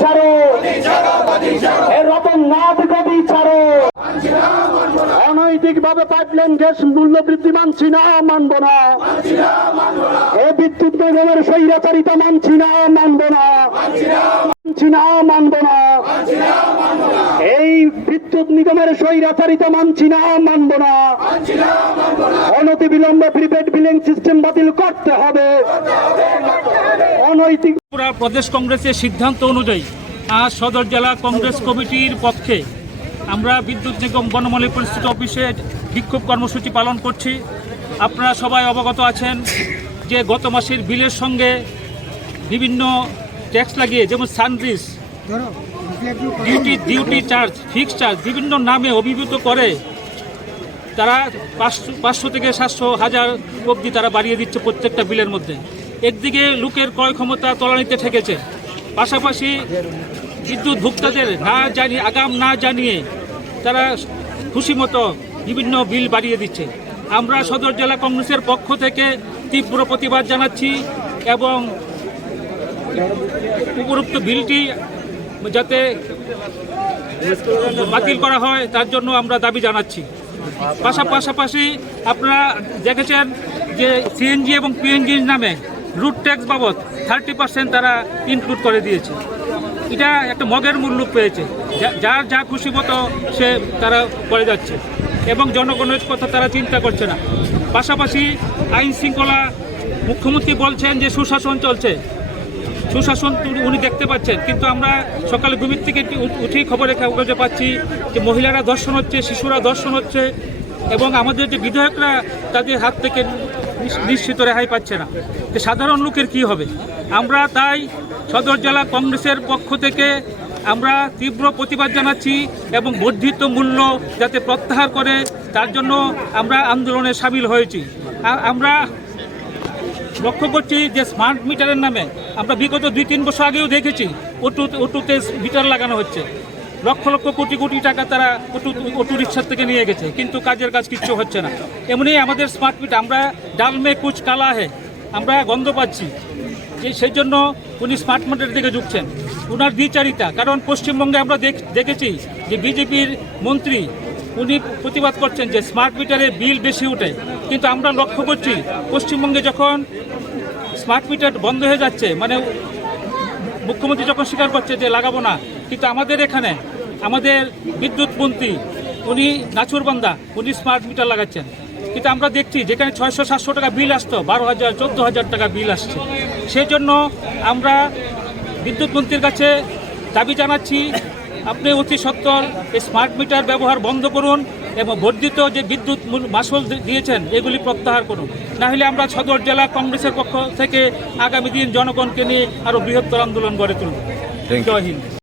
ছাড়ো। এ রতন নাথ গদি ছাড়ো। অনৈতিক ভাবে পাইপলাইন গ্যাস মূল্য বৃদ্ধি মানছি না, মানব না। এ বিদ্যুৎ নিগমের স্বৈরাচারিতা মানছি না, মানব না। মানছি না, মানব না। বিদ্যুৎ নিগমের স্বৈরাচারিতা মানছি না, মানব না। অনতি বিলম্বে প্রিপেড বিলিং সিস্টেম বাতিল করতে হবে। অনৈতিক প্রদেশ কংগ্রেসের সিদ্ধান্ত অনুযায়ী, আজ সদর জেলা কংগ্রেস কমিটির পক্ষে আমরা বিদ্যুৎ নিগম বনমালী পরিস্থিতি অফিসে বিক্ষোভ কর্মসূচি পালন করছি। আপনারা সবাই অবগত আছেন যে গত মাসের বিলের সঙ্গে বিভিন্ন ট্যাক্স লাগিয়ে, যেমন সানরিস duty duty charge fix charge বিভিন্ন নামে অভিভূত করে। তারা পাঁচশো পাঁচশো থেকে সাতশো হাজার অবধি তারা বাড়িয়ে দিচ্ছে প্রত্যেকটা বিলের মধ্যে। একদিকে লোকের ক্রয় ক্ষমতা তলানিতে ঠেকেছে। পাশাপাশি বিদ্যুৎ ভোক্তাদের না জানিয়ে, আগাম না জানিয়ে তারা খুশি মতো বিভিন্ন বিল বাড়িয়ে দিচ্ছে। আমরা সদর জেলা কংগ্রেসের পক্ষ থেকে তীব্র প্রতিবাদ জানাচ্ছি এবং উপরোক্ত বিলটি যাতে বাতিল করা হয়, তার জন্য আমরা দাবি জানাচ্ছি। পাশা পাশাপাশি আপনারা দেখেছেন যে সিএনজি এবং পিএনজি নামে রুট ট্যাক্স বাবদ থার্টি পার্সেন্ট তারা ইনক্লুড করে দিয়েছে। এটা একটা মগের মূল্য পেয়েছে। যার যা খুশি মতো সে তারা করে যাচ্ছে এবং জনগণের কথা তারা চিন্তা করছে না। পাশাপাশি আইন শৃঙ্খলা মুখ্যমন্ত্রী বলছেন যে সুশাসন চলছে। সুশাসন উনি দেখতে পাচ্ছেন, কিন্তু আমরা সকালে ঘুমির থেকে উঠ- উঠেই খবরে কাগজে পাচ্ছি যে মহিলারা দর্শন হচ্ছে, শিশুরা দর্শন হচ্ছে, এবং আমাদের যে বিধায়করা তাদের হাত থেকে নিশ্চিত রেহাই পাচ্ছে না। যে সাধারণ লোকের কি হবে? আমরা তাই সদর জেলা কংগ্রেসের পক্ষ থেকে আমরা তীব্র প্রতিবাদ জানাচ্ছি এবং বর্ধিত মূল্য যাতে প্রত্যাহার করে, তার জন্য আমরা আন্দোলনে সামিল হয়েছি। আমরা লক্ষ্য করছি যে স্মার্ট মিটারের নামে আমরা বিগত দুই তিন বছর আগেও দেখেছি অটু অটুতে মিটার লাগানো হচ্ছে। লক্ষ লক্ষ কোটি কোটি টাকা তারা অটু অটো রিক্সার থেকে নিয়ে গেছে, কিন্তু কাজের কাজ কিচ্ছু হচ্ছে না। এমনি আমাদের স্মার্ট মিটার আমরা ডালমে কুচ কালা হে, আমরা গন্ধ পাচ্ছি। যে, সেই জন্য উনি স্মার্ট মিটারের দিকে ঝুঁকছেন। ওনার দ্বিচারিতা, কারণ পশ্চিমবঙ্গে আমরা দেখ- দেখেছি যে বিজেপির মন্ত্রী উনি প্রতিবাদ করছেন যে স্মার্ট মিটারে বিল বেশি ওঠে। কিন্তু আমরা লক্ষ্য করছি, পশ্চিমবঙ্গে যখন স্মার্ট মিটার বন্ধ হয়ে যাচ্ছে মানে মুখ্যমন্ত্রী যখন স্বীকার করছে যে লাগাবো না, কিন্তু আমাদের এখানে, আমাদের বিদ্যুৎ মন্ত্রী, উনি নাচুরবান্দা উনি স্মার্ট মিটার লাগাচ্ছেন। কিন্তু আমরা দেখছি যেখানে ছয়শো সাতশো টাকা বিল আসতো, বারো হাজার, চোদ্দ হাজার টাকা বিল আসছে। সেই জন্য আমরা বিদ্যুৎ মন্ত্রীর কাছে দাবি জানাচ্ছি আপনি অতি সত্তর এই স্মার্ট মিটার ব্যবহার বন্ধ করুন এবং বর্ধিত যে বিদ্যুৎ মাসল দিয়েছেন এগুলি প্রত্যাহার করুন। নাহলে আমরা সদর জেলা কংগ্রেসের পক্ষ থেকে আগামী দিন জনগণকে নিয়ে আরও বৃহত্তর আন্দোলন গড়ে তুলব। জয় হিন্দ।